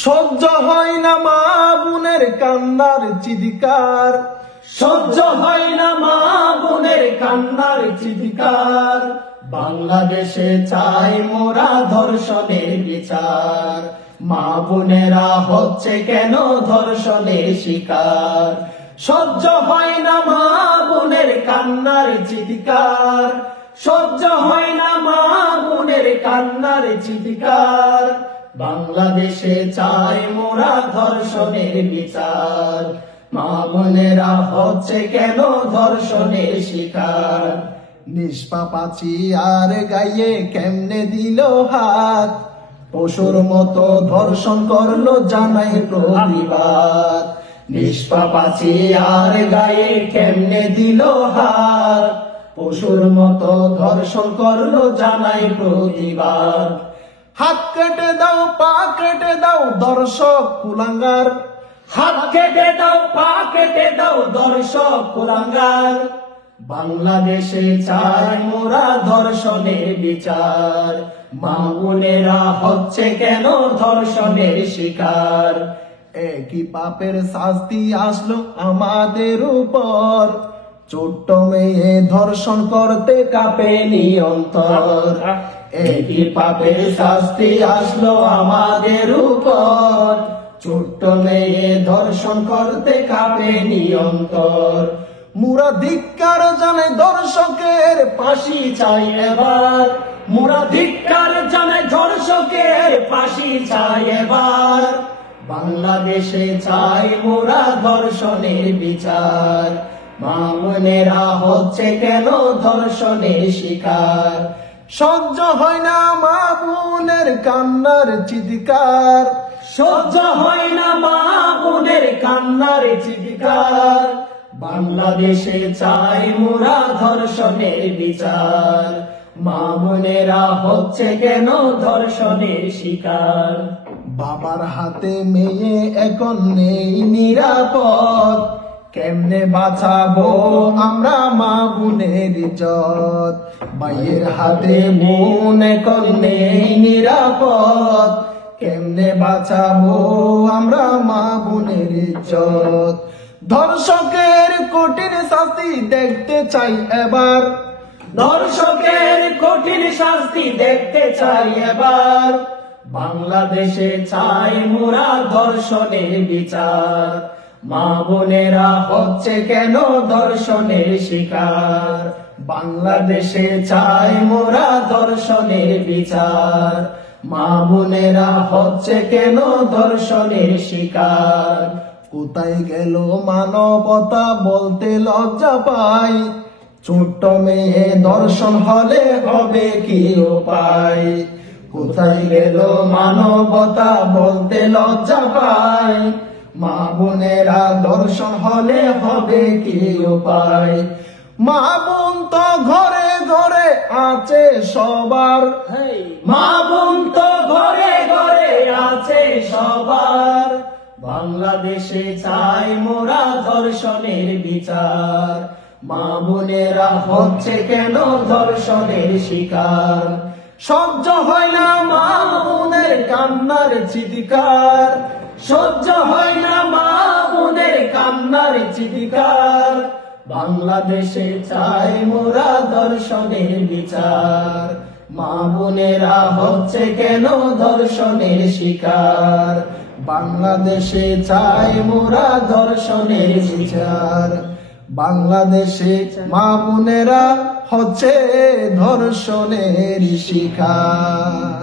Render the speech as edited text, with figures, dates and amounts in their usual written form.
সহ্য হয় না মা বোনের কান্নার চিৎকার, সহ্য হয় না মা বোনের কান্নার চিৎকার। বাংলাদেশে চাই মোরা ধর্ষণের বিচার। মা বোনেরা হচ্ছে কেন ধর্ষণের শিকার? সহ্য হয় না মা বোনের কান্নার চিৎকার, সহ্য হয় না মা বোনের কান্নার চিৎকার। বাংলাদেশে চাই মোরা ধর্ষণের বিচার। মা বোনেরা হচ্ছে কেন ধর্ষণের শিকার? নিষ্পাপাচি আর গায়ে কেমনে দিল হাত, পশুর মতো ধর্ষণ করলো জানাই প্রতিবাদ। নিষ্পাপাচি আর গায়ে কেমনে দিল হাত, পশুর মতো ধর্ষণ করলো জানাই প্রতিবাদ। হাত কেটে দাও পা কেটে দাও দর্শক কুলাঙ্গার, হাত কেটে দাও পা কেটে দাও দর্শক কুলাঙ্গার। বাংলাদেশে চাই মোরা ধর্ষণের বিচার। মা বোনেরা হচ্ছে কেন ধর্ষণের শিকার? একই পাপের শাস্তি আসলো আমাদের উপর, ছোট্ট মেয়ে ধর্ষণ করতে কাঁপে নিয়ন্তর। একই পাপের শাস্তি আসলো আমাদের উপর, ছোট্ট মেয়ে ধর্ষণ করতে কাঁপে নিয়ন্তর। মুরা ধিক্কার জানে ধর্ষকের ফাঁসি চাই এবার, মোরা ধিক্কার জানে ধর্ষকের ফাঁসি চাই এবার। বাংলাদেশে চাই মোরা ধর্ষণের বিচার। মা বোনেরা হচ্ছে কেন ধর্ষণের শিকার? সহ্য হয় না মা বোনের কান্নার চিৎকার, সহ্য হয় না মা বোনের কান্নার চিৎকার। বাংলাদেশে চাই মোরা ধর্ষণের বিচার। মা বোনেরা হচ্ছে কেন ধর্ষণের শিকার? বাবার হাতে মেয়ে এখন নেই নিরাপদ, কেমনে বাঁচাবো আমরা মা বোনের ইজ্জত। ভাইয়ের হাতে বোন এখন নেই নিরাপদ, কেমনে বাঁচাবো আমরা মা বোনের ইজ্জত। ধর্ষকের কঠিন শাস্তি দেখতে চাই এবার, ধর্ষকের কঠিন শাস্তি দেখতে চাই এবার। বাংলাদেশে চাই মোরা ধর্ষণের বিচার। মা বোনেরা হচ্ছে কেন ধর্ষণের শিকার? বাংলাদেশে চাই মোরা ধর্ষণের বিচার। মা বোনেরা হচ্ছে কেন ধর্ষণের শিকার? কোথায় গেল মানবতা বলতে লজ্জা পাই, ছোট্ট মেয়ে ধর্ষণ হলে হবে কি উপায়? কোথায় গেল মানবতা বলতে লজ্জা পাই, মা বোনেরা ধর্ষণ হলে হবে কি উপায়? মা বোন তো ঘরে ঘরে আছে সবার, মা বোন তো ঘরে ঘরে আছে সবার। বাংলাদেশে চাই মোরা ধর্ষণের বিচার। মা বোনেরা হচ্ছে কেন ধর্ষণের শিকার? সহ্য হয় না মা বোনের কান্নার চিৎকার, সহ্য হয় না মা বোনের কান্নার চিৎকার। বাংলাদেশে চাই মোরা ধর্ষণের বিচার। মা বোনেরা হচ্ছে কেন ধর্ষণের শিকার? বাংলাদেশে চাই মোরা ধর্ষণের বিচার। বাংলাদেশে মা বোনেরা হচ্ছে ধর্ষণের শিকার।